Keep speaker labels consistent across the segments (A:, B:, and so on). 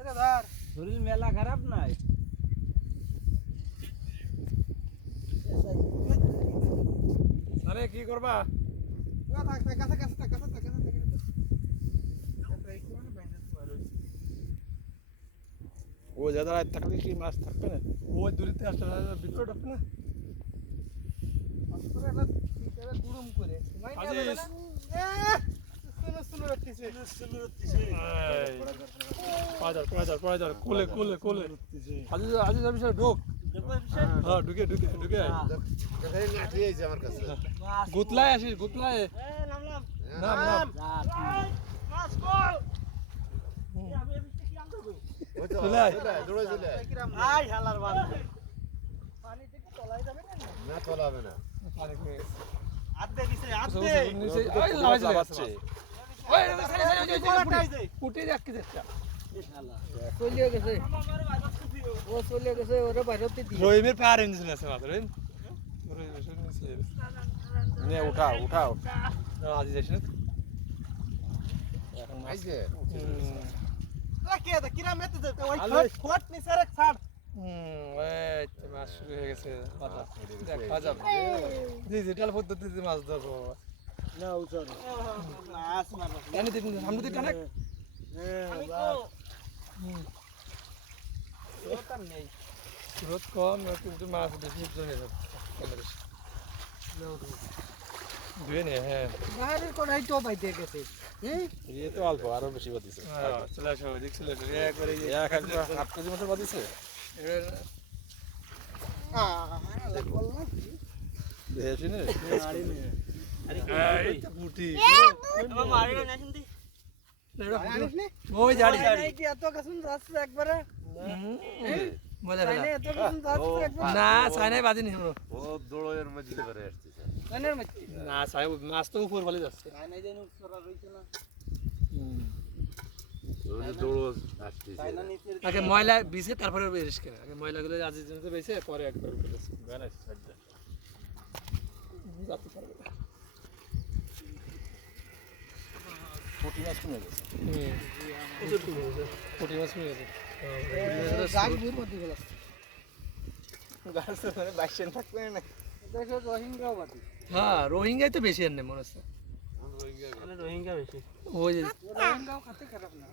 A: এটা ধর
B: শরীর মেলা খারাপ নাই
C: আরে কি করবা
A: না থাক থাক কাছে কাছে থাক কাছে থাক কাছে থাক এটা একটু মানে বাইন্দা তো আর হইছে
C: ও যাদের রাত থাকলে কি মাছ থাকবে না ও দূরিতে আসলে ভিতরে ঢুকবে না
A: অস্ত্র এটা ভিতরে গুড়ুম করে নাই না
C: আজিজ।
A: শুনো
C: হাজার পাঁচ হাজার কোলে কোলে কোলে আজিজ আজিজ অফিসার ঢোক হ্যাঁ ঢুকে ঢুকে ঢুকে গুতলায় আসিস গুতলায় নাম নাম
A: যাবে না
D: তোলাবে না
C: যাক কি দেখটা
A: চলিয়ে গেছে। ও চলিয়ে গেছে ওরে দিয়ে।
C: রহিমের পার আছে মাত্র রহিমের সঙ্গে নিচে নে উঠাও উঠাও। এখন মাছ
D: আইছে
C: হুম,
A: কে দা কিরা মেতে দে ওই
C: আলো।
A: খট খট নি সারে ছাড়।
C: হুম, এই তো মাছ শুরু হয়ে গেছে যাবে ডিজিটাল পদ্ধতিতে মাছ ধরবো। বাবা
B: না উচর মাছ মারবা
C: এনে দিন সামনে দিকে কানেক।
B: আমি তো
A: ওটা নেই।
C: রোদ কম কিন্তু মাছ বেশি জমে যাবে। ধুয়ে নে হ্যাঁ।
A: বাইরের কোনায় তো বাইতে গেছে। হ্যাঁ?
D: তো অল্প আরও বেশি বাদিছে।
C: হ্যাঁ, চলে আসো যে
D: এক হাজার কেজি মতো বাদিছে। দেখেছি না।
C: মাছ তো উপর বলে যাচ্ছে আগে ময়লা বিছে তারপরে কেন? আগে ময়লাগুলো আজ জন্য পরে একবার যাতে পারবে না
D: পুঁটি মাছ কমে গেছে
C: পুটি মাছ হয়ে গেছে
B: মানে বাইশেন থাকবে না
A: দেখো রোহিঙ্গাও
C: হ্যাঁ রোহিঙ্গাই তো বেশি এনে মনে হচ্ছে।
B: রোহিঙ্গা বেশি।
C: ওই যে
A: রোহিঙ্গাও খাতে খারাপ না।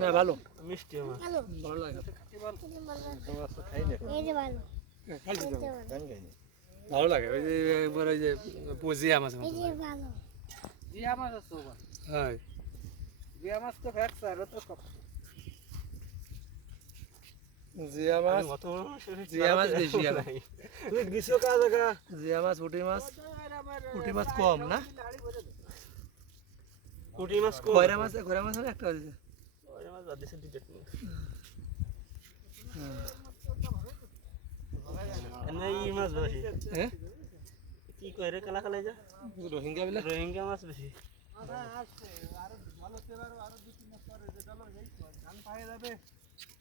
C: না ভালো।
B: মিষ্টি
C: ভালো। লাগে
E: ভালো।
C: লাগে। ওই যে একবার ওই যে মাছ
A: জিয়া মাছ
C: হ্যাঁ।
A: জিয়া মাছ তো ফ্যাক্সার ও তো কপ
C: জিয়া মাছ? জিয়া মাছ বেশি আর
B: তুই গ্রীষ্ম কাজ জায়গা।
C: জিয়া মাছ পুঁটি মাছ? পুঁটি মাছ কম না?
B: কুটি মাছ কো
C: খয়রা মাছ খয়রা মাছ একটা দিছে
B: ওরে মাছ বাদ দিছে মাছ বেশি।
C: হ্যাঁ?
B: কি কয় রে কালা কালাই যা?
C: রোহিঙ্গা বলে
B: রোহিঙ্গা মাছ বেশি।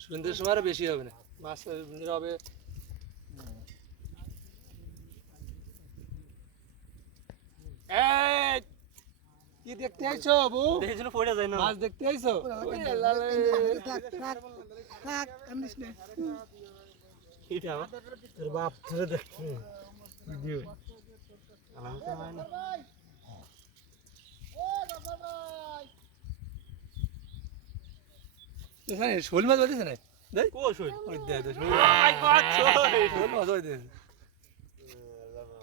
C: সন্ধ্যের সময় আরও বেশি হবে না। মাছ সন্ধ্যের হবে এই, কি দেখতে আইছো বউ
B: দেখেছিল পড়ে যায় না।
C: মাছ দেখতে আইছো?
A: থাক থাক থাক কান্দিস না।
B: এটা আমার। তোর বাপ ধরে দেখছে। ভিডিও। আমার তো হয় না।
C: শোল মাছ বাজেছে না দেখ।
B: কো শোল?
C: দেখ শোল মাছ। দেখ